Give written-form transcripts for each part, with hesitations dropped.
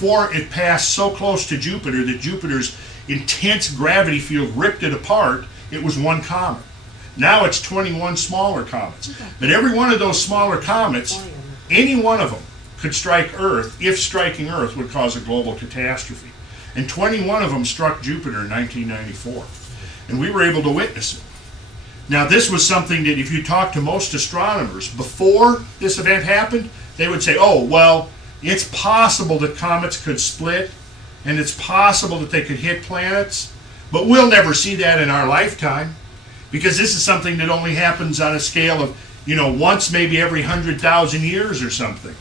before it passed so close to Jupiter that Jupiter's intense gravity field ripped it apart, it was one comet. Now it's 21 smaller comets. But every one of those smaller comets, any one of them could strike Earth. If striking Earth would cause a global catastrophe. And 21 of them struck Jupiter in 1994. And we were able to witness it. Now this was something that if you talk to most astronomers before this event happened, they would say, oh, well, it's possible that comets could split, and it's possible that they could hit planets, but we'll never see that in our lifetime, because this is something that only happens on a scale of, you know, once maybe every 100,000 years or something.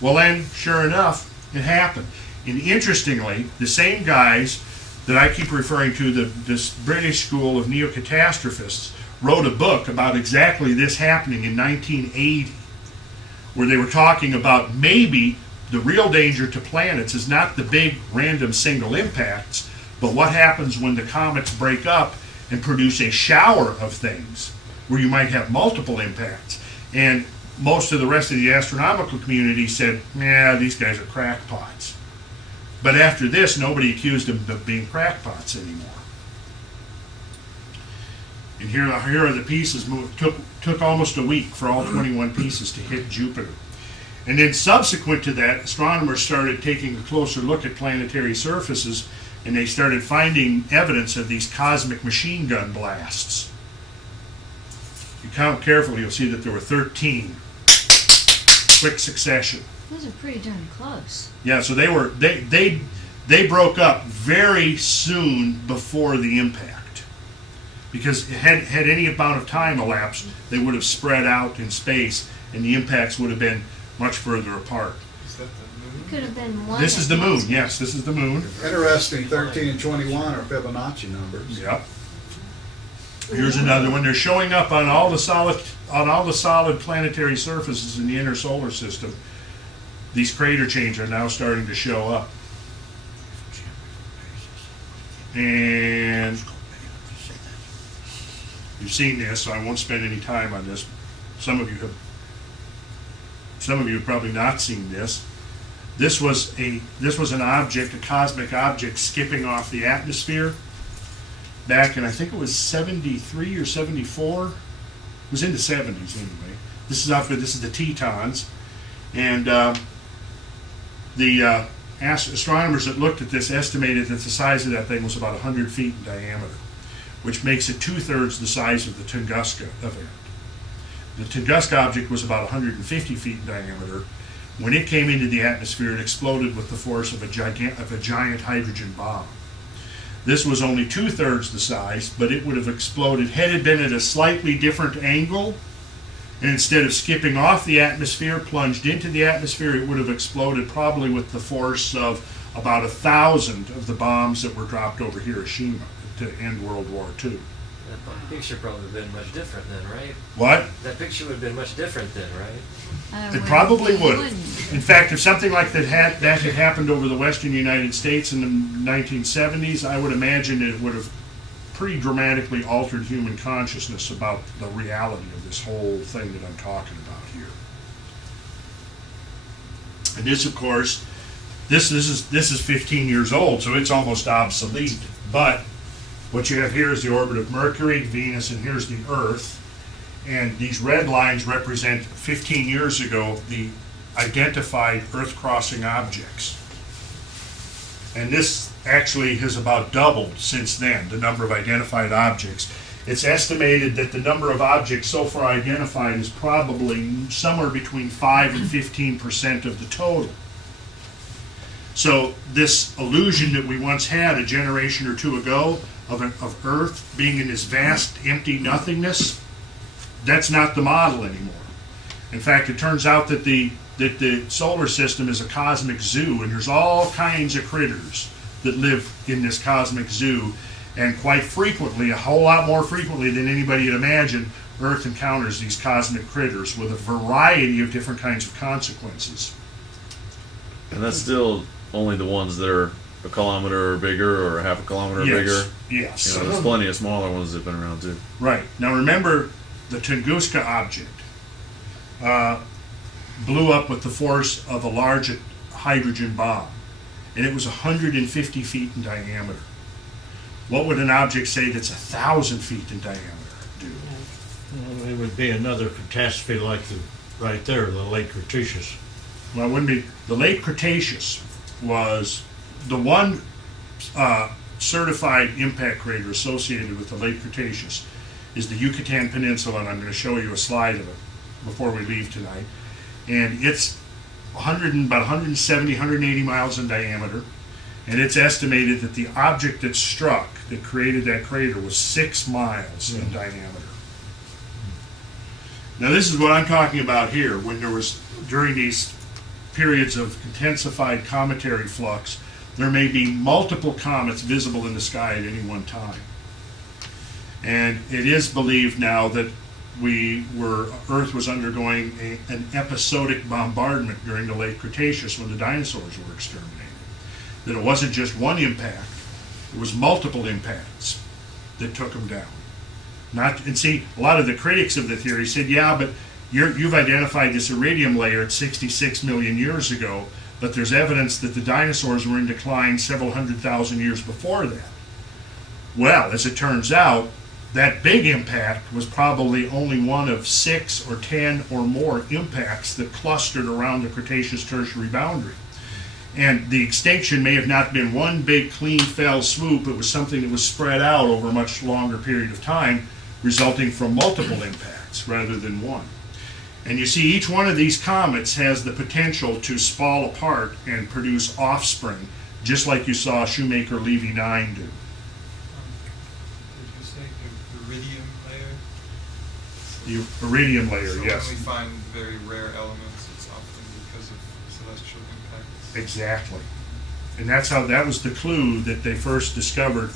Well then, sure enough, it happened. And interestingly, the same guys that I keep referring to, this British school of Neo-Catastrophists, wrote a book about exactly this happening in 1980, where they were talking about maybe the real danger to planets is not the big random single impacts, but what happens when the comets break up and produce a shower of things where you might have multiple impacts. And most of the rest of the astronomical community said, yeah, these guys are crackpots. But after this, nobody accused them of being crackpots anymore. And here are the pieces. Took almost a week for all 21 pieces to hit Jupiter. And then subsequent to that, astronomers started taking a closer look at planetary surfaces, and they started finding evidence of these cosmic machine gun blasts. If you count carefully, you'll see that there were 13. Quick succession. Those are pretty darn close. Yeah, so they broke up very soon before the impact. Because had any amount of time elapsed, they would have spread out in space, and the impacts would have been much further apart. Is that the moon? It could have been one. This is the moon. Yes, this is the moon. Interesting. 13 and 21 are Fibonacci numbers. Yep. Here's another one. They're showing up on all the solid planetary surfaces in the inner solar system. These crater chains are now starting to show up. And you've seen this, so I won't spend any time on this. Some of you have probably not seen this. This was an object, a cosmic object, skipping off the atmosphere back in, I think it was 73 or 74. It was in the 70s anyway. This is the Tetons, and the astronomers that looked at this estimated that the size of that thing was about 100 feet in diameter, which makes it 2/3 the size of the Tunguska event. The Tunguska object was about 150 feet in diameter. When it came into the atmosphere, it exploded with the force of a giant hydrogen bomb. This was only 2/3 the size, but it would have exploded had it been at a slightly different angle, and instead of skipping off the atmosphere, plunged into the atmosphere, it would have exploded probably with the force of about 1,000 of the bombs that were dropped over Hiroshima to end World War II. That picture probably would have been much different then, right? What? That picture would have been much different then, right? It probably would. In fact, if something like that had happened over the western United States in the 1970s, I would imagine it would have pretty dramatically altered human consciousness about the reality of this whole thing that I'm talking about here. And this, of course, this is 15 years old, so it's almost obsolete. But what you have here is the orbit of Mercury, Venus, and here's the Earth. And these red lines represent 15 years ago the identified Earth-crossing objects. And this actually has about doubled since then, the number of identified objects. It's estimated that the number of objects so far identified is probably somewhere between 5 and 15% of the total. So this illusion that we once had a generation or two ago of Earth being in this vast empty nothingness, that's not the model anymore. In fact, it turns out that the solar system is a cosmic zoo, and there's all kinds of critters that live in this cosmic zoo, and quite frequently, a whole lot more frequently than anybody had imagined, Earth encounters these cosmic critters with a variety of different kinds of consequences. And that's still only the ones that are a kilometer or bigger or half a kilometer or bigger. Yes. You know, there's plenty of smaller ones that have been around too. Right. Now remember, the Tunguska object blew up with the force of a large hydrogen bomb. and it was 150 feet in diameter. What would an object say that's 1,000 feet in diameter do? Well, it would be another catastrophe like right there, the late Cretaceous. Well, it wouldn't be. The late Cretaceous was the one certified impact crater associated with the late Cretaceous is the Yucatan Peninsula, and I'm going to show you a slide of it before we leave tonight. And it's about 170, 180 miles in diameter, and it's estimated that the object that struck, that created that crater, was 6 miles in diameter. Now this is what I'm talking about here, when there was, during these periods of intensified cometary flux, there may be multiple comets visible in the sky at any one time. And it is believed now that Earth was undergoing an episodic bombardment during the late Cretaceous when the dinosaurs were exterminated. That it wasn't just one impact, it was multiple impacts that took them down. And see, a lot of the critics of the theory said, yeah, but you've identified this iridium layer at 66 million years ago, but there's evidence that the dinosaurs were in decline several 100,000 years before that. Well, as it turns out, that big impact was probably only one of 6 or 10 or more impacts that clustered around the Cretaceous Tertiary boundary. And the extinction may have not been one big clean fell swoop, it was something that was spread out over a much longer period of time, resulting from multiple impacts rather than one. And you see, each one of these comets has the potential to spall apart and produce offspring, just like you saw Shoemaker-Levy 9 do. Did you say the iridium layer? The iridium layer, So yes. when we find very rare elements, it's often because of celestial impacts. Exactly. And that was the clue that they first discovered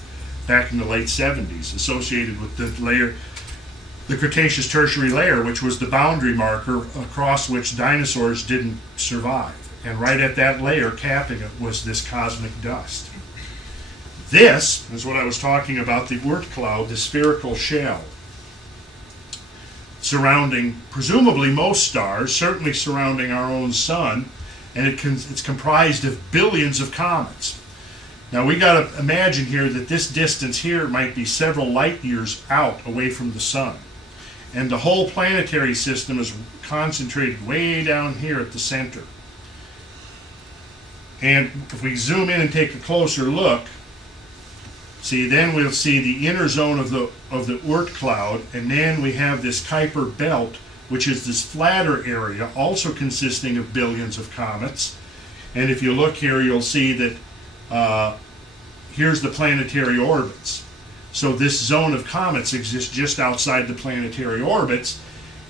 back in the late 70s, associated with the layer, the Cretaceous Tertiary layer, which was the boundary marker across which dinosaurs didn't survive. And right at that layer, capping it, was this cosmic dust. This is what I was talking about, the Oort cloud, the spherical shell, surrounding presumably most stars, certainly surrounding our own sun, and it's comprised of billions of comets. Now we got to imagine here that this distance here might be several light years out away from the sun. And the whole planetary system is concentrated way down here at the center. And if we zoom in and take a closer look, see, then we'll see the inner zone of the Oort cloud, and then we have this Kuiper Belt, which is this flatter area, also consisting of billions of comets. And if you look here, you'll see that here's the planetary orbits. So this zone of comets exists just outside the planetary orbits,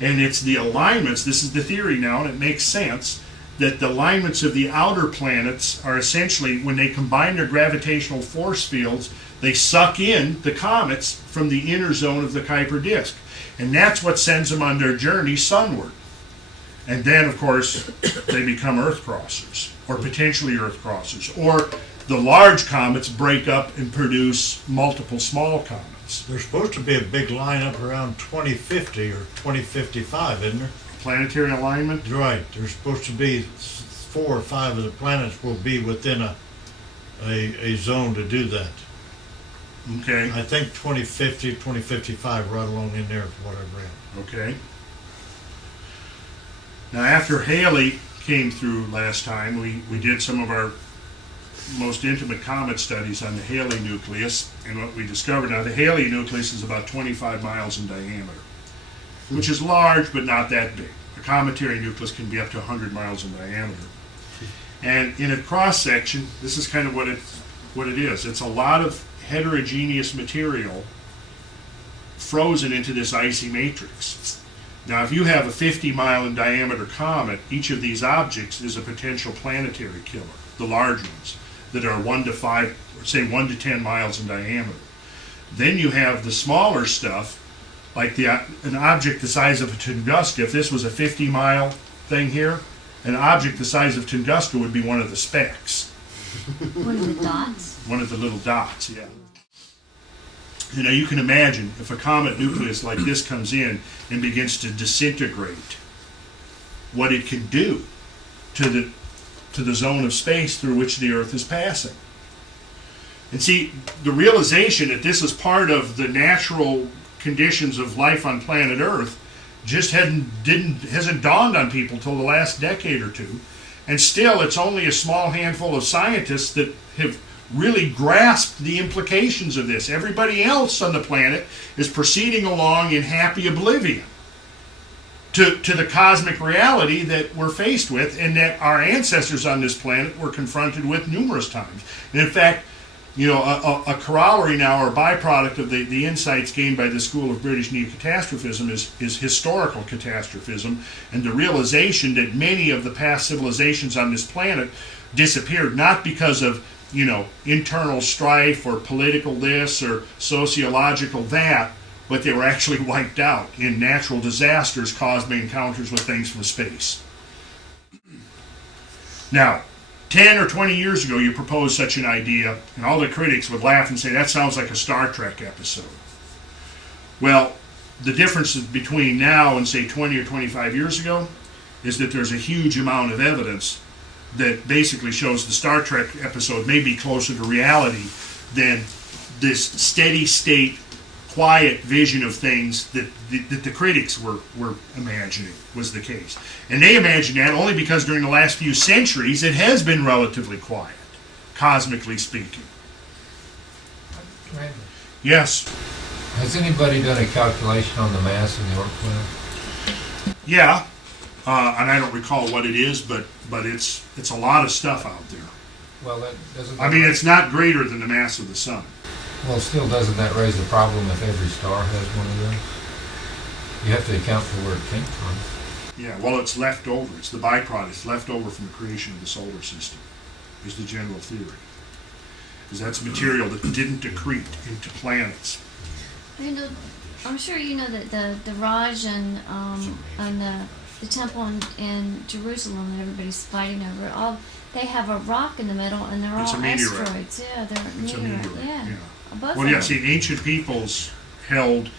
and it's the alignments, this is the theory now, and it makes sense, that the alignments of the outer planets are essentially, when they combine their gravitational force fields, they suck in the comets from the inner zone of the Kuiper disk. And that's what sends them on their journey sunward. And then, of course, they become Earth crossers, or potentially Earth crossers. Or the large comets break up and produce multiple small comets. There's supposed to be a big lineup around 2050 or 2055, isn't there? Planetary alignment? Right. There's supposed to be 4 or 5 of the planets will be within a zone to do that. Okay. I think 2050, 2055, right along in there is what I've read. Okay. Now, after Halley came through last time, we did some of our most intimate comet studies on the Halley nucleus, and what we discovered, now the Halley nucleus is about 25 miles in diameter, which is large but not that big. A cometary nucleus can be up to 100 miles in diameter. And in a cross section, this is kind of what it is. It's a lot of heterogeneous material frozen into this icy matrix. Now, if you have a 50-mile in diameter comet, each of these objects is a potential planetary killer, the large ones that are 1 to 5, or say 1 to 10 miles in diameter. Then you have the smaller stuff, like an object the size of a Tunguska. If this was a 50-mile thing here, an object the size of Tunguska would be one of the specks. One of the dots? One of the little dots, yeah. You know, you can imagine if a comet nucleus like this comes in and begins to disintegrate, what it can do to to the zone of space through which the Earth is passing. And see, the realization that this is part of the natural conditions of life on planet Earth just hasn't dawned on people till the last decade or two. And still, it's only a small handful of scientists that have really grasped the implications of this. Everybody else on the planet is proceeding along in happy oblivion to the cosmic reality that we're faced with and that our ancestors on this planet were confronted with numerous times. And in fact, you know, a corollary now or byproduct of the insights gained by the School of British Neo-Catastrophism is historical catastrophism, and the realization that many of the past civilizations on this planet disappeared not because of, you know, internal strife or political this or sociological that, but they were actually wiped out in natural disasters caused by encounters with things from space. Now, 10 or 20 years ago, you proposed such an idea, and all the critics would laugh and say, that sounds like a Star Trek episode. Well, the difference between now and, say, 20 or 25 years ago is that there's a huge amount of evidence that basically shows the Star Trek episode may be closer to reality than this steady state, quiet vision of things that the critics were imagining was the case. And they imagined that only because during the last few centuries it has been relatively quiet, cosmically speaking. Randall, Yes. has anybody done a calculation on the mass of the Oort Cloud? Yeah. And I don't recall what it is, but it's a lot of stuff out there. Well, that doesn't. I mean, it's not greater than the mass of the sun. Well, still, doesn't that raise the problem if every star has one of those? You have to account for where it came from. Yeah, well, it's left over. It's the byproduct. It's left over from the creation of the solar system, is the general theory. Because that's material that didn't accrete into planets. You know, I'm sure you know that the Raj and the temple in Jerusalem that everybody's fighting over, they have a rock in the middle, and they're It's all a meteorite. asteroids. Yeah, they're It's a meteorite. Yeah. Both Well, of yeah, them. see, ancient peoples held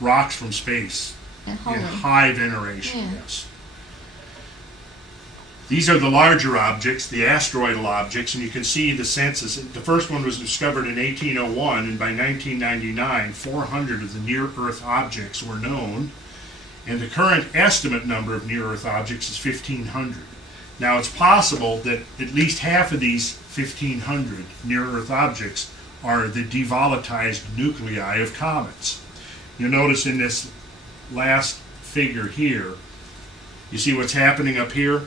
rocks from space And in holy. high veneration, Yeah. yes. These are the larger objects, the asteroidal objects, and you can see the census. The first one was discovered in 1801, and by 1999, 400 of the near-Earth objects were known, and the current estimate number of near-Earth objects is 1,500. Now, it's possible that at least half of these 1,500 near-Earth objects are the devolatilized nuclei of comets. You'll notice in this last figure here, you see what's happening up here?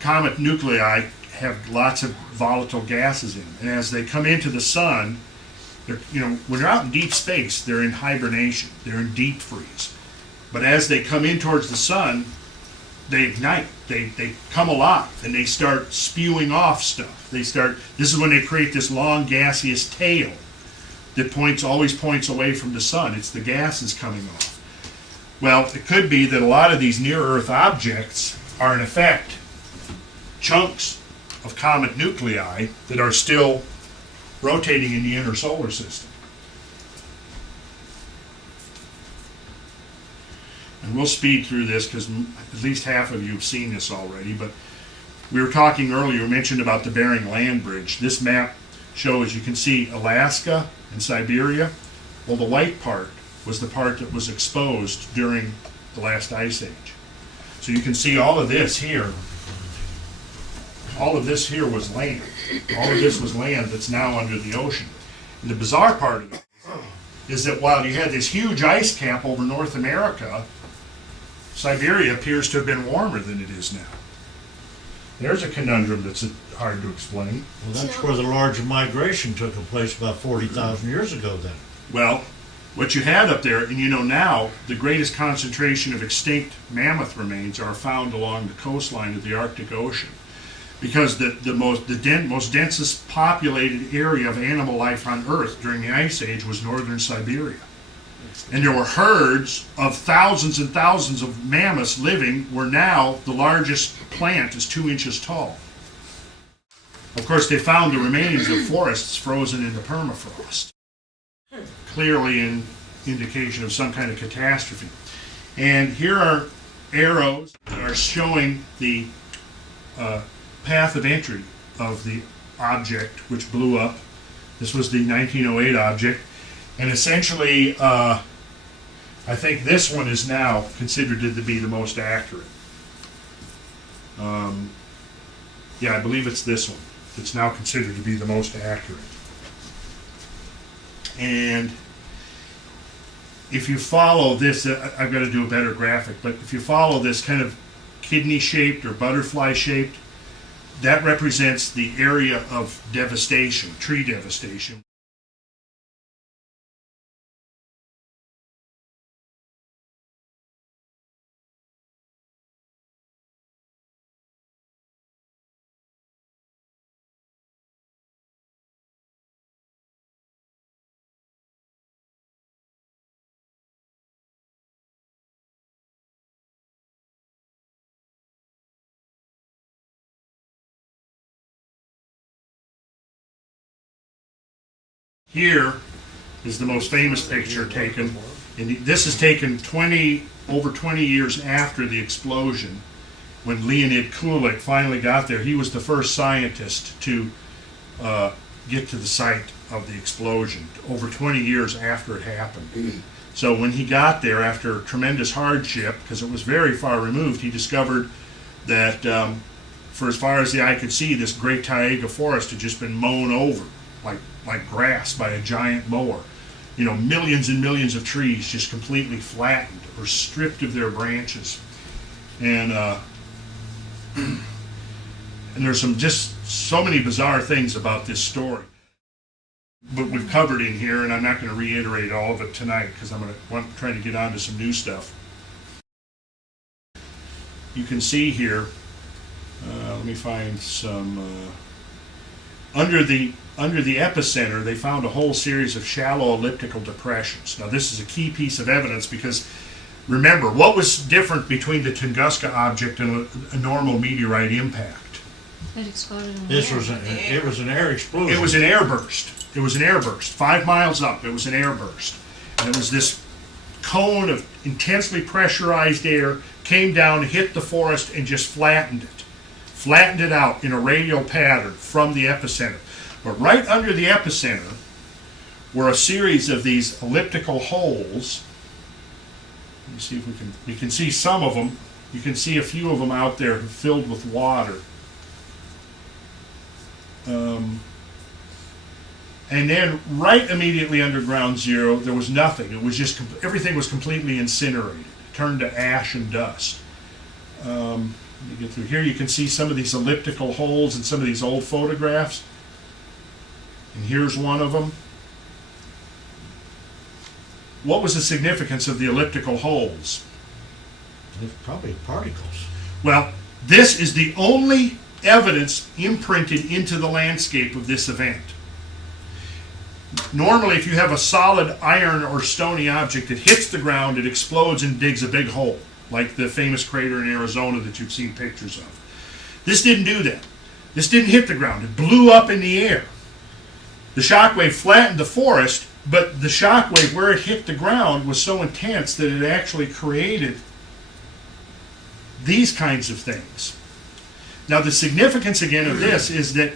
Comet nuclei have lots of volatile gases in them, and as they come into the sun, when they're out in deep space, they're in hibernation, they're in deep freeze. But as they come in towards the sun, they ignite, they come alive, and they start spewing off stuff. This is when they create this long gaseous tail that always points away from the sun. It's the gases coming off. Well, it could be that a lot of these near-Earth objects are in effect chunks of comet nuclei that are still rotating in the inner solar system. And we'll speed through this because at least half of you have seen this already, but we were talking earlier, we mentioned about the Bering land bridge. This map shows, you can see Alaska and Siberia. Well, the white part was the part that was exposed during the last ice age. So you can see all of this here. All of this here was land. All of this was land that's now under the ocean. And the bizarre part of it is that while you had this huge ice cap over North America, Siberia appears to have been warmer than it is now. There's a conundrum that's hard to explain. Well, that's where the large migration took place about 40,000 years ago then. Well, what you had up there, and now, the greatest concentration of extinct mammoth remains are found along the coastline of the Arctic Ocean. Because the most densest populated area of animal life on Earth during the Ice Age was northern Siberia. And there were herds of thousands and thousands of mammoths living where now the largest plant is 2 inches tall. Of course, they found the remains of forests frozen in the permafrost. Clearly an indication of some kind of catastrophe. And here are arrows that are showing the path of entry of the object which blew up. This was the 1908 object, and essentially I think this one is now considered to be the most accurate. Yeah, I believe it's this one. It's now considered to be the most accurate. And if you follow this, I've got to do a better graphic, but if you follow this kind of kidney-shaped or butterfly-shaped, that represents the area of devastation, tree devastation. Here is the most famous picture taken, and this is taken over 20 years after the explosion, when Leonid Kulik finally got there. He was the first scientist to get to the site of the explosion, over 20 years after it happened. So when he got there, after tremendous hardship, because it was very far removed, he discovered that for as far as the eye could see, this great taiga forest had just been mown over like grass by a giant mower. You know, millions and millions of trees just completely flattened or stripped of their branches. And there's just so many bizarre things about this story. But we've covered in here, and I'm not going to reiterate all of it tonight because I'm trying to get on to some new stuff. You can see here, let me find some, under the epicenter, they found a whole series of shallow elliptical depressions. Now this is a key piece of evidence because, remember, what was different between the Tunguska object and a normal meteorite impact? It exploded in the This air. was it was an air explosion. It was an air burst. It was an air burst. 5 miles up, it was an air burst. And it was this cone of intensely pressurized air, came down, hit the forest, and just flattened it. Flattened it out in a radial pattern from the epicenter. But right under the epicenter were a series of these elliptical holes. Let me see if we can see some of them. You can see a few of them out there filled with water. And then right immediately under ground zero, there was nothing. It was just, everything was completely incinerated, turned to ash and dust. Let me get through here. You can see some of these elliptical holes in some of these old photographs. And here's one of them. What was the significance of the elliptical holes? It's probably particles. Well, this is the only evidence imprinted into the landscape of this event. Normally, if you have a solid iron or stony object that hits the ground, it explodes and digs a big hole, like the famous crater in Arizona that you've seen pictures of. This didn't do that. This didn't hit the ground. It blew up in the air. The shockwave flattened the forest, but the shockwave where it hit the ground was so intense that it actually created these kinds of things. Now, the significance again of this is that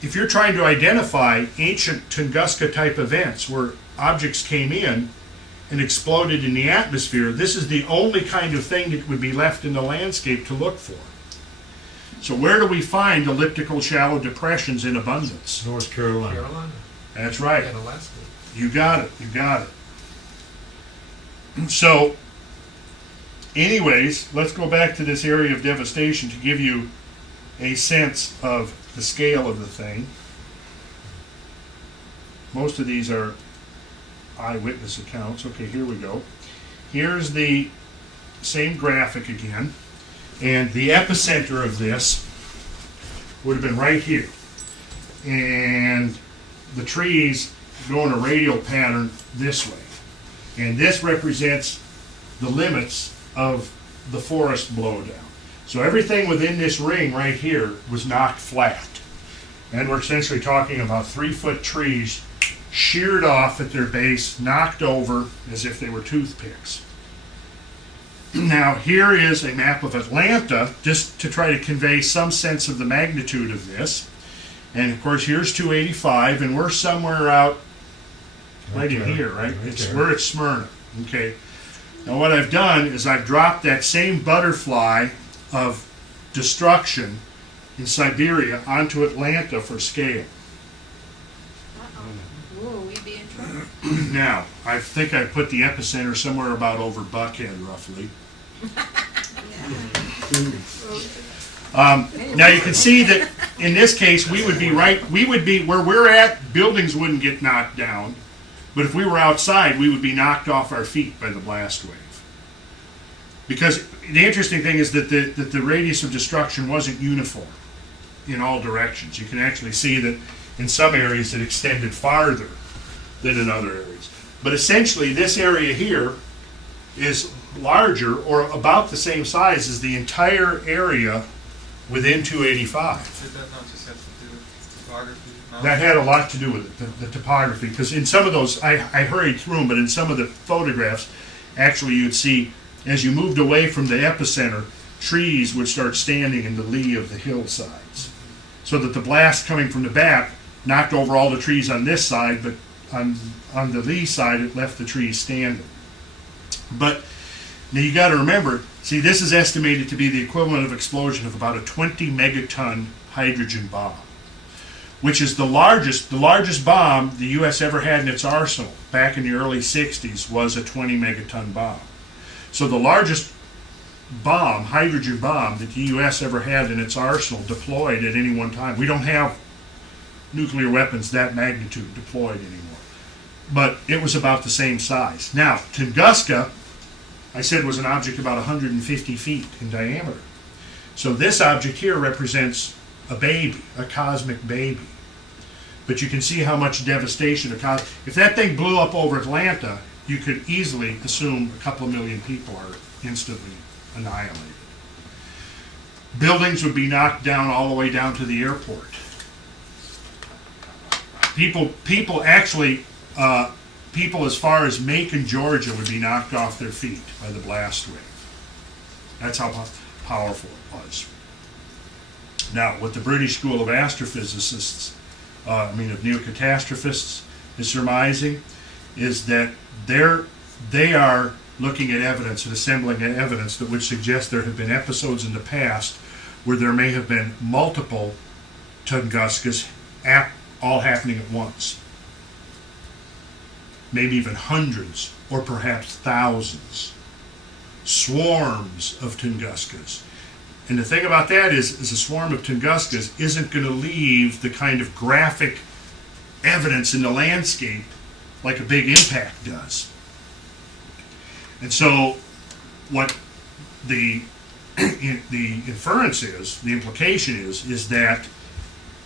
if you're trying to identify ancient Tunguska type events where objects came in and exploded in the atmosphere, this is the only kind of thing that would be left in the landscape to look for. So where do we find elliptical shallow depressions in abundance? North Carolina. Carolina That's right. and Alaska. You got it. You got it. So, anyways, let's go back to this area of devastation to give you a sense of the scale of the thing. Most of these are eyewitness accounts. Okay, here we go. Here's the same graphic again. And the epicenter of this would have been right here. And the trees go in a radial pattern this way. And this represents the limits of the forest blowdown. So everything within this ring right here was knocked flat. And we're essentially talking about 3-foot trees sheared off at their base, knocked over as if they were toothpicks. Now, here is a map of Atlanta, just to try to convey some sense of the magnitude of this. And of course, here's 285, and we're somewhere out right in here, right? We're at Smyrna, okay? Now, what I've done is I've dropped that same butterfly of destruction in Siberia onto Atlanta for scale. Whoa, we'd be in trouble. Now, I think I put the epicenter somewhere about over Buckhead, roughly. Now you can see that in this case we would be where we're at, buildings wouldn't get knocked down, but if we were outside we would be knocked off our feet by the blast wave. Because the interesting thing is that the radius of destruction wasn't uniform in all directions. You can actually see that in some areas it extended farther than in other areas. But essentially this area here is larger or about the same size as the entire area within 285. Did that not just have to do with topography? That had a lot to do with it, the topography, because in some of those, I hurried through them, but in some of the photographs, actually you'd see, as you moved away from the epicenter, trees would start standing in the lee of the hillsides. So that the blast coming from the back knocked over all the trees on this side, but on the lee side, it left the trees standing. But now you got to remember, see, this is estimated to be the equivalent of explosion of about a 20 megaton hydrogen bomb, which is the largest bomb the U.S. ever had in its arsenal back in the early 60s was a 20 megaton bomb. So the largest bomb, hydrogen bomb, that the U.S. ever had in its arsenal deployed at any one time. We don't have nuclear weapons that magnitude deployed anymore. But it was about the same size. Now, Tunguska, I said, was an object about 150 feet in diameter. So this object here represents a baby, a cosmic baby. But you can see how much devastation if that thing blew up over Atlanta, you could easily assume a couple of million people are instantly annihilated. Buildings would be knocked down all the way down to the airport. People as far as Macon, Georgia would be knocked off their feet by the blast wave. That's how powerful it was. Now, what the British School of Astrophysicists, of Neo-Catastrophists, is surmising is that they are looking at evidence and assembling evidence that would suggest there have been episodes in the past where there may have been multiple Tunguskas all happening at once. Maybe even hundreds or perhaps thousands. Swarms of Tunguskas. And the thing about that is a swarm of Tunguskas isn't going to leave the kind of graphic evidence in the landscape like a big impact does. And so what the inference is, the implication is that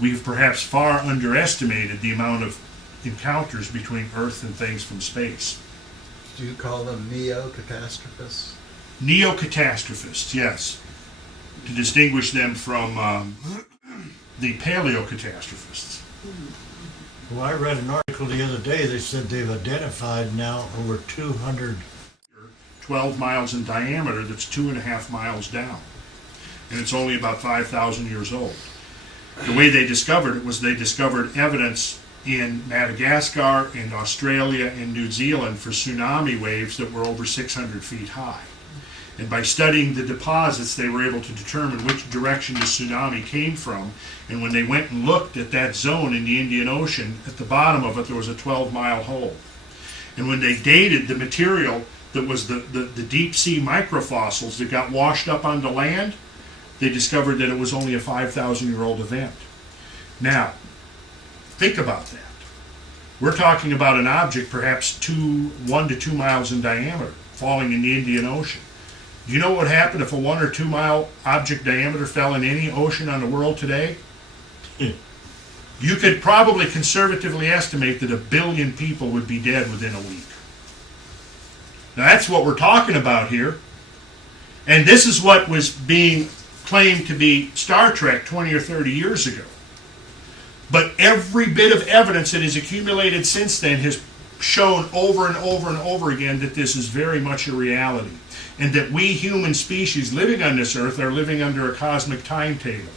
we've perhaps far underestimated the amount of encounters between Earth and things from space. Do you call them Neo-Catastrophists? Neo-Catastrophists, yes. To distinguish them from the Paleo-Catastrophists. Well, I read an article the other day, they said they've identified now over 200. 12 miles in diameter, that's 2.5 miles down. And it's only about 5,000 years old. The way they discovered it was they discovered evidence in Madagascar and Australia and New Zealand for tsunami waves that were over 600 feet high. And by studying the deposits, they were able to determine which direction the tsunami came from. And when they went and looked at that zone in the Indian Ocean, at the bottom of it, there was a 12-mile hole. And when they dated the material that was the deep sea microfossils that got washed up onto land, they discovered that it was only a 5,000-year-old event. Now, think about that. We're talking about an object perhaps 1 to 2 miles in diameter falling in the Indian Ocean. Do you know what would happen if a 1 or 2 mile object diameter fell in any ocean on the world today? You could probably conservatively estimate that 1 billion people would be dead within a week. Now that's what we're talking about here. And this is what was being claimed to be Star Trek 20 or 30 years ago. But every bit of evidence that has accumulated since then has shown over and over and over again that this is very much a reality, and that we human species living on this earth are living under a cosmic timetable.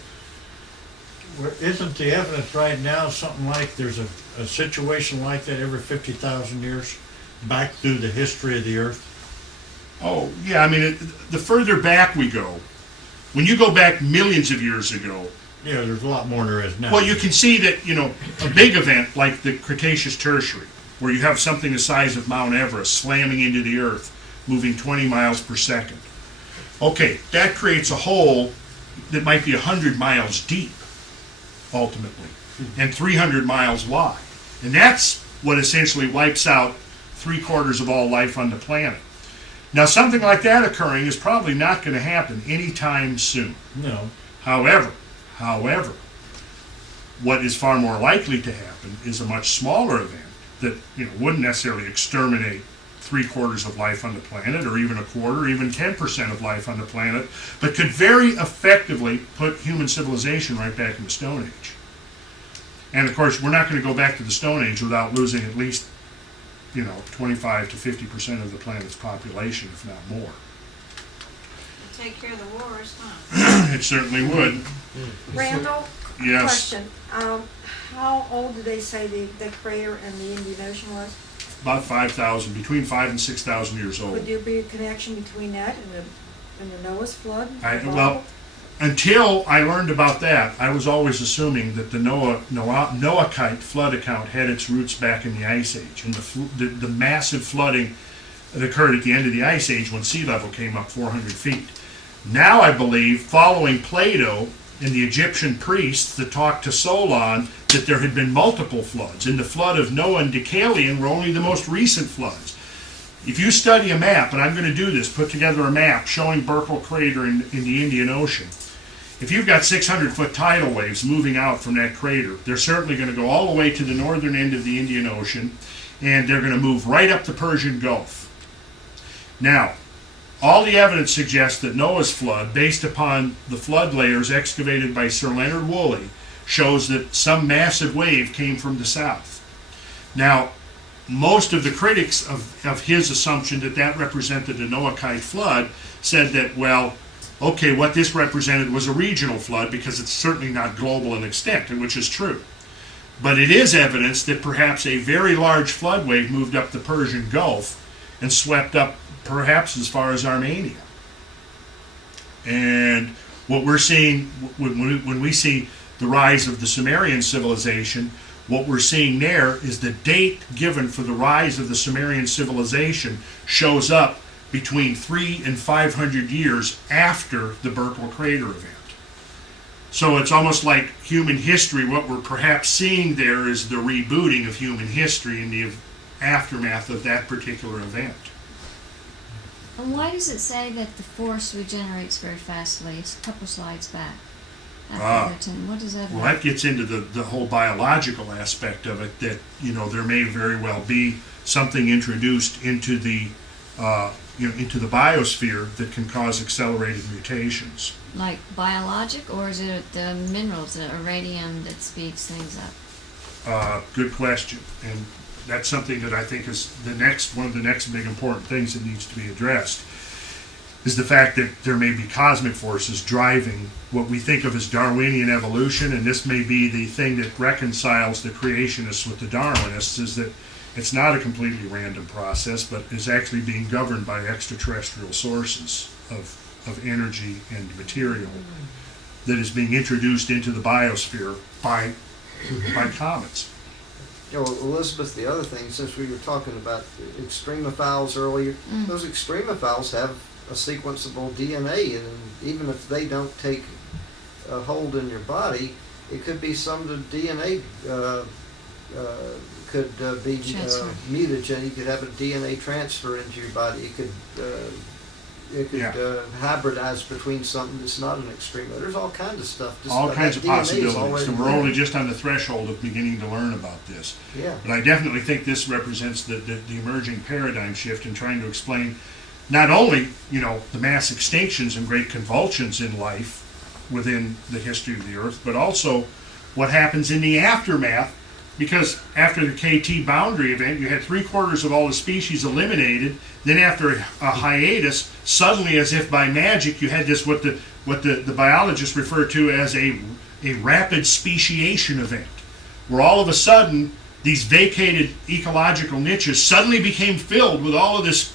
Isn't the evidence right now something like there's a situation like that every 50,000 years back through the history of the earth? Oh, yeah, I mean, the further back we go, when you go back millions of years ago, Yeah, there's a lot more than there is now. well, you can see that, you know, a big event like the Cretaceous Tertiary, where you have something the size of Mount Everest slamming into the earth, moving 20 miles per second. Okay, that creates a hole that might be 100 miles deep, ultimately, and 300 miles wide. And that's what essentially wipes out 3/4 of all life on the planet. Now, something like that occurring is probably not going to happen anytime soon. No. However, what is far more likely to happen is a much smaller event that, you know, wouldn't necessarily exterminate 3/4 of life on the planet, or even 1/4, even 10% of life on the planet, but could very effectively put human civilization right back in the Stone Age. And of course, we're not going to go back to the Stone Age without losing at least, you know, 25 to 50% of the planet's population, if not more. Take care of the wars, huh? It certainly would. Randall, Yes. question. How old did they say the crater in the Indian Ocean was? About 5,000, between 5,000 and 6,000 years old. Would there be a connection between that and the Noah's flood? Well, until I learned about that, I was always assuming that the Noachite flood account had its roots back in the Ice Age, and the massive flooding that occurred at the end of the Ice Age when sea level came up 400 feet. Now I believe, following Plato and the Egyptian priests that talked to Solon, that there had been multiple floods, and the flood of Noah and Deucalion were only the most recent floods. If you study a map, and I'm going to do this, put together a map showing Burckle Crater in the Indian Ocean, if you've got 600-foot tidal waves moving out from that crater, they're certainly going to go all the way to the northern end of the Indian Ocean, and they're going to move right up the Persian Gulf. Now, all the evidence suggests that Noah's flood, based upon the flood layers excavated by Sir Leonard Woolley, shows that some massive wave came from the south. Now, most of the critics of his assumption that that represented a Noachite flood said that, well, okay, what this represented was a regional flood because it's certainly not global in extent, which is true. But it is evidence that perhaps a very large flood wave moved up the Persian Gulf and swept up perhaps as far as Armenia. And what we're seeing, when we see the rise of the Sumerian civilization, what we're seeing there is the date given for the rise of the Sumerian civilization shows up between 300 and 500 years after the Burckle Crater event. So it's almost like human history. What we're perhaps seeing there is the rebooting of human history in the aftermath of that particular event. And why does it say that the force regenerates very fastly? It's a couple slides back. What does that mean? Well, that gets into the whole biological aspect of it, that, you know, there may very well be something introduced into the into the biosphere that can cause accelerated mutations. Like biologic, or is it the minerals, the iridium, that speeds things up? Good question, and that's something that I think is one of the next big important things that needs to be addressed, is the fact that there may be cosmic forces driving what we think of as Darwinian evolution, and this may be the thing that reconciles the creationists with the Darwinists, is that it's not a completely random process, but is actually being governed by extraterrestrial sources of energy and material that is being introduced into the biosphere by comets. You know, Elizabeth, the other thing, since we were talking about extremophiles earlier, those extremophiles have a sequenceable DNA, and even if they don't take a hold in your body, it could be some of the DNA could be mutagen. You could have a DNA transfer into your body. It could hybridize between something that's not an extremo. There's all kinds of stuff. All kinds of DNA possibilities. And we're only just on the threshold of beginning to learn about this. Yeah. But I definitely think this represents the emerging paradigm shift in trying to explain not only, you know, the mass extinctions and great convulsions in life within the history of the Earth, but also what happens in the aftermath because after the KT boundary event, you had 3/4 of all the species eliminated. Then after a hiatus, suddenly, as if by magic, you had this what the biologists refer to as a rapid speciation event, where all of a sudden these vacated ecological niches suddenly became filled with all of this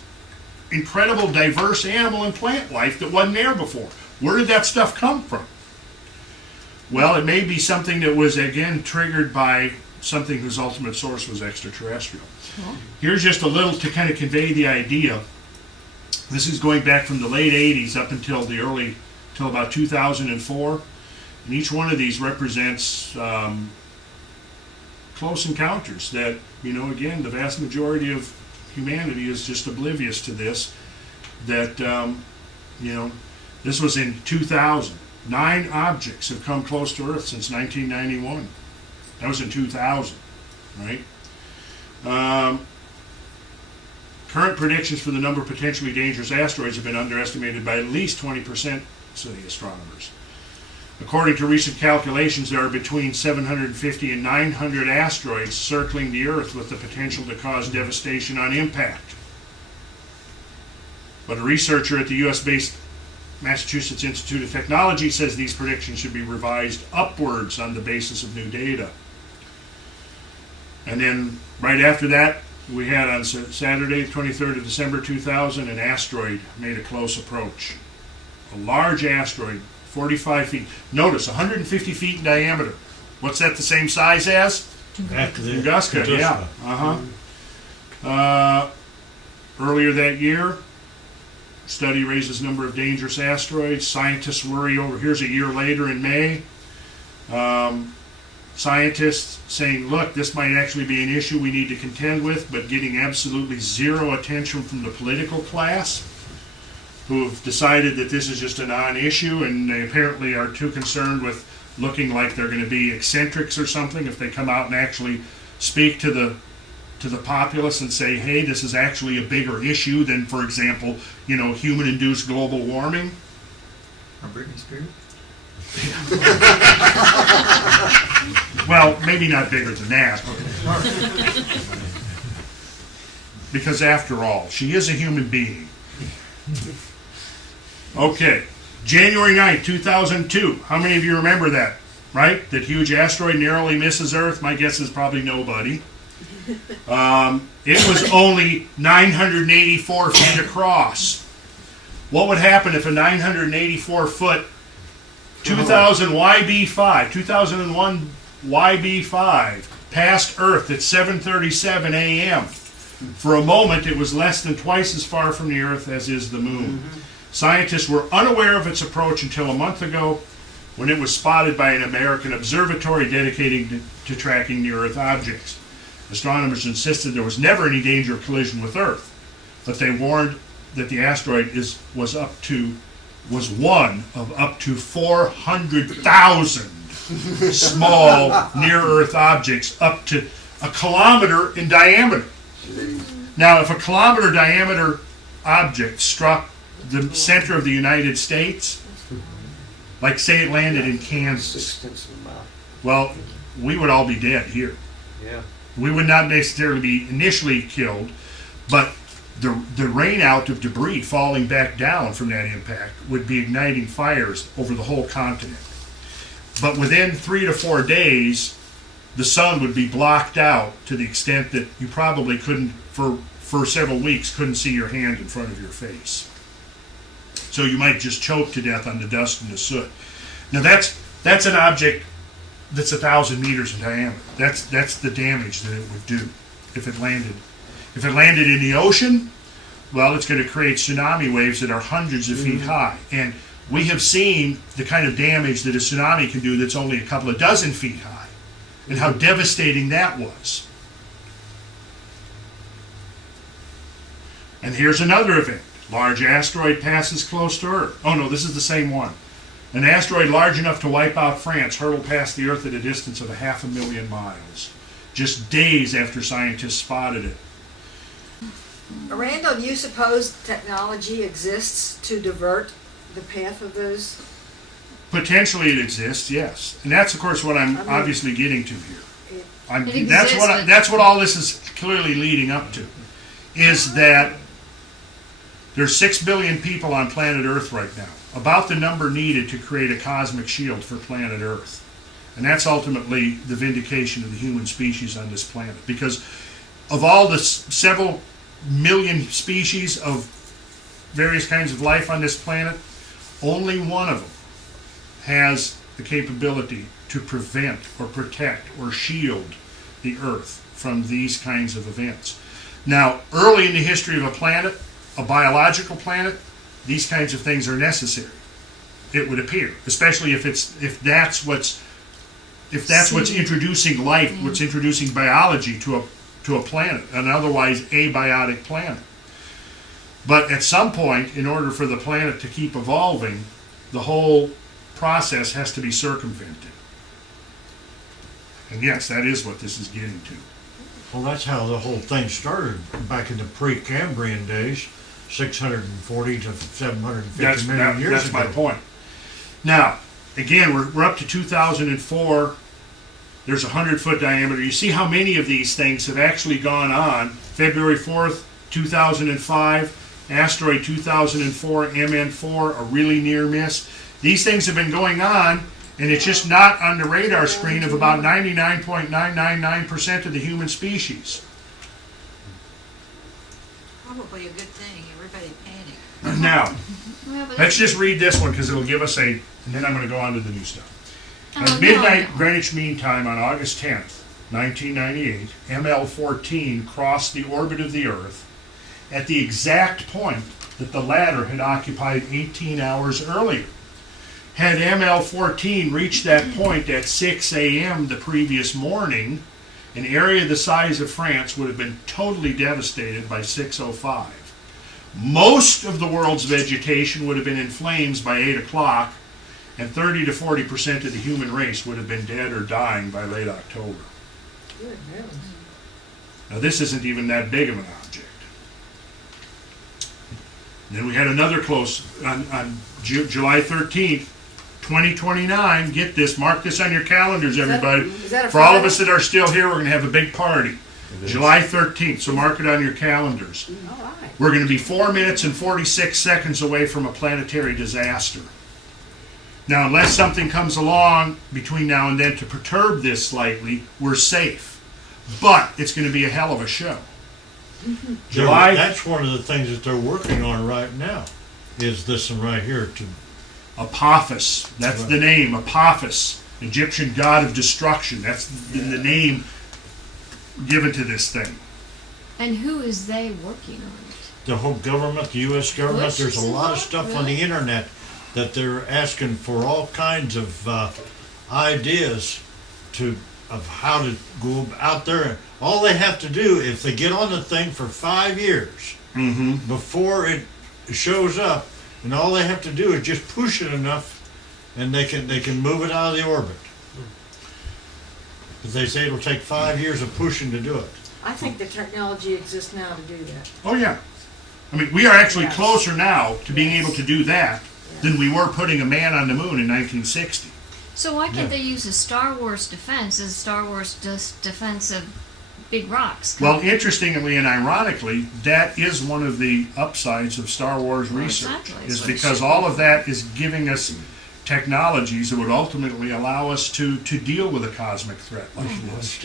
incredible diverse animal and plant life that wasn't there before. Where did that stuff come from? Well, it may be something that was, again, triggered by something whose ultimate source was extraterrestrial. Here's just a little to kind of convey the idea. This is going back from the late 80s up until about 2004. And each one of these represents close encounters that, again, the vast majority of humanity is just oblivious to this. That, this was in 2000. 9 objects have come close to Earth since 1991. That was in 2000, right? Current predictions for the number of potentially dangerous asteroids have been underestimated by at least 20%, say astronomers. According to recent calculations, there are between 750 and 900 asteroids circling the Earth with the potential to cause devastation on impact. But a researcher at the U.S.-based Massachusetts Institute of Technology says these predictions should be revised upwards on the basis of new data. And then right after that, we had on Saturday, 23rd of December 2000, an asteroid made a close approach. A large asteroid, 45 feet. Notice, 150 feet in diameter. What's that the same size as? Tunguska, yeah. Earlier that year, study raises number of dangerous asteroids. Scientists worry over, here's a year later in May, scientists saying, look, this might actually be an issue we need to contend with, but getting absolutely zero attention from the political class, who have decided that this is just a non-issue, and they apparently are too concerned with looking like they're going to be eccentrics or something if they come out and actually speak to the populace and say, hey, this is actually a bigger issue than, for example, human-induced global warming. Or Britney Spears? Well, maybe not bigger than that. Because after all, she is a human being. Okay, January 9th, 2002. How many of you remember that, right? That huge asteroid narrowly misses Earth? My guess is probably nobody. It was only 984 feet across. What would happen if a 984-foot 2001 YB5 passed Earth at 7:37 a.m.? For a moment, it was less than twice as far from the Earth as is the Moon. Scientists were unaware of its approach until a month ago, when it was spotted by an American observatory dedicated to tracking near-Earth objects. Astronomers insisted there was never any danger of collision with Earth, but they warned that the asteroid was one of up to 400,000 small near-Earth objects up to a kilometer in diameter. Now, if a kilometer diameter object struck the center of the United States, like say it landed in Kansas, well, we would all be dead here. Yeah. We would not necessarily be initially killed, but the rain out of debris falling back down from that impact would be igniting fires over the whole continent. But within 3 to 4 days, the sun would be blocked out to the extent that you probably couldn't, for several weeks, couldn't see your hand in front of your face. So you might just choke to death on the dust and the soot. Now that's an object that's 1,000 meters in diameter. That's the damage that it would do if it landed. If it landed in the ocean, well, it's going to create tsunami waves that are hundreds of feet high. And we have seen the kind of damage that a tsunami can do that's only a couple of dozen feet high, and how devastating that was. And here's another event. Large asteroid passes close to Earth. Oh no, this is the same one. An asteroid large enough to wipe out France hurtled past the Earth at a distance of 500,000 miles, just days after scientists spotted it. Randall, do you suppose technology exists to divert the path of those? Potentially it exists, yes. And that's, of course, what I'm obviously getting to here. It that's exists, what but- that's what all this is clearly leading up to, is that there's 6 billion people on planet Earth right now, about the number needed to create a cosmic shield for planet Earth. And that's ultimately the vindication of the human species on this planet. Because of all the several million species of various kinds of life on this planet, only one of them has the capability to prevent or protect or shield the Earth from these kinds of events. Now, early in the history of a planet, a biological planet, these kinds of things are necessary, it would appear, especially if that's what's introducing life, what's introducing biology to a planet, an otherwise abiotic planet. But at some point, in order for the planet to keep evolving, the whole process has to be circumvented. And yes, that is what this is getting to. Well, that's how the whole thing started back in the Precambrian days, 640 to 750 million years that's ago. my point. Now, again, we're up to 2004. There's a 100-foot diameter. You see how many of these things have actually gone on. February 4th, 2005, asteroid 2004, MN4, a really near miss. These things have been going on, and it's just not on the radar screen of about 99.999% of the human species. Probably a good thing. Everybody panicked. Now, Well, but let's just read this one because it'll give us and then I'm going to go on to the new stuff. Oh, At no, midnight no. Greenwich Mean Time on August 10th, 1998, ML14 crossed the orbit of the Earth at the exact point that the latter had occupied 18 hours earlier. Had ML14 reached that point at 6 a.m. the previous morning, an area the size of France would have been totally devastated by 6:05. Most of the world's vegetation would have been in flames by 8 o'clock, and 30 to 40% of the human race would have been dead or dying by late October. Good heavens. Now, this isn't even that big of an object. And then we had another close on July 13th, 2029. Get this, mark this on your calendars, everybody. Is that a For all of Friday? us that are still here, we're going to have a big party. July 13th, so mark it on your calendars. All right. We're going to be 4 minutes and 46 seconds away from a planetary disaster. Now, unless something comes along between now and then to perturb this slightly, we're safe. But it's going to be a hell of a show. July. That's one of the things that they're working on right now, is this one right here. Apophis, that's the name, Apophis, Egyptian god of destruction. That's the name given to this thing. And who is they working on it? The whole government, the U.S. government, Bush there's a is lot of involved, stuff on really? the internet that they're asking for all kinds of ideas of how to go out there. All they have to do, if they get on the thing for 5 years before it shows up, and all they have to do is just push it enough, and they can move it out of the orbit. But they say it'll take 5 years of pushing to do it. I think the technology exists now to do that. Oh, yeah. I mean, we are actually Yes. closer now to being Yes. able to do that than we were putting a man on the moon in 1960. So why can't they use a Star Wars defense as Star Wars defense of big rocks? Well, interestingly and ironically, that is one of the upsides of Star Wars research, exactly. is That's what it because should all be. of that is giving us technologies that would ultimately allow us to deal with a cosmic threat like this.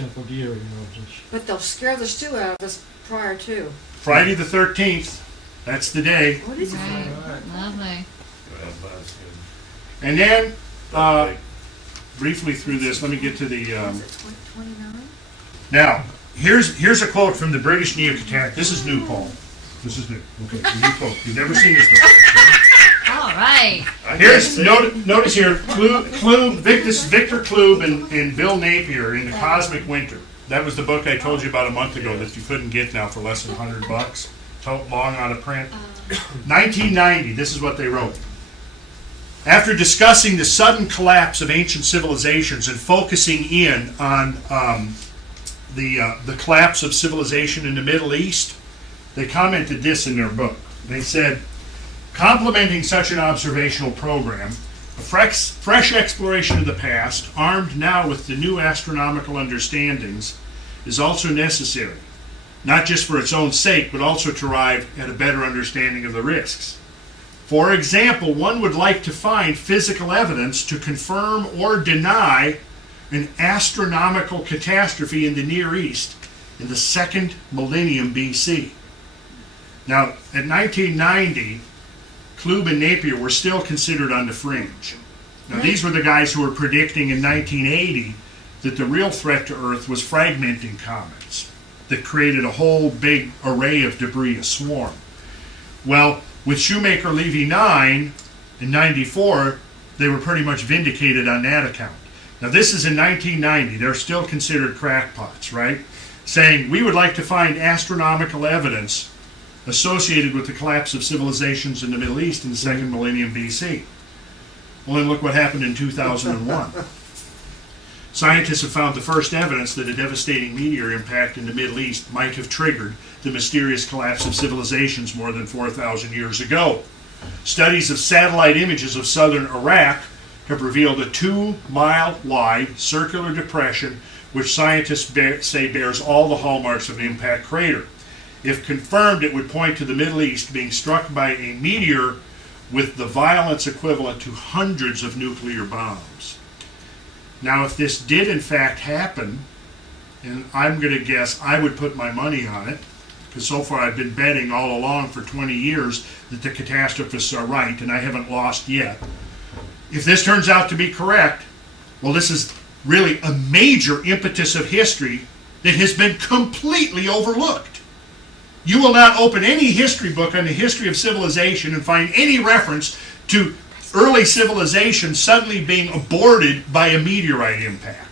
But they'll scare the stew out of us prior to. Friday the 13th, that's the day. What is it? Right. Lovely. And then, briefly through this, let me get to the... Is it 29? Now, here's a quote from the British Neo-Catastrophists. This is new, Paul. This is new. Okay, a new quote. You've never seen this before. All right. Here's notice here, Victor Klube and Bill Napier in The Cosmic Winter. That was the book I told you about a month ago that you couldn't get now for less than $100. Long out of print. 1990. This is what they wrote. After discussing the sudden collapse of ancient civilizations and focusing in on the collapse of civilization in the Middle East, they commented this in their book. They said, complementing such an observational program, A fresh exploration of the past, armed now with the new astronomical understandings, is also necessary, not just for its own sake, but also to arrive at a better understanding of the risks. For example, one would like to find physical evidence to confirm or deny an astronomical catastrophe in the Near East in the second millennium BC. Now, at 1990, Klube and Napier were still considered on the fringe. Now, these were the guys who were predicting in 1980 that the real threat to Earth was fragmenting comets that created a whole big array of debris, a swarm. Well, with Shoemaker-Levy 9 in 94, they were pretty much vindicated on that account. Now, this is in 1990. They're still considered crackpots, right? Saying, we would like to find astronomical evidence associated with the collapse of civilizations in the Middle East in the second millennium BC. Well, then look what happened in 2001. Scientists have found the first evidence that a devastating meteor impact in the Middle East might have triggered the mysterious collapse of civilizations more than 4,000 years ago. Studies of satellite images of southern Iraq have revealed a 2-mile-wide circular depression which scientists say bears all the hallmarks of an impact crater. If confirmed, it would point to the Middle East being struck by a meteor with the violence equivalent to hundreds of nuclear bombs. Now, if this did in fact happen, and I'm going to guess I would put my money on it, because so far I've been betting all along for 20 years that the catastrophists are right, and I haven't lost yet. If this turns out to be correct, well, this is really a major impetus of history that has been completely overlooked. You will not open any history book on the history of civilization and find any reference to early civilization suddenly being aborted by a meteorite impact.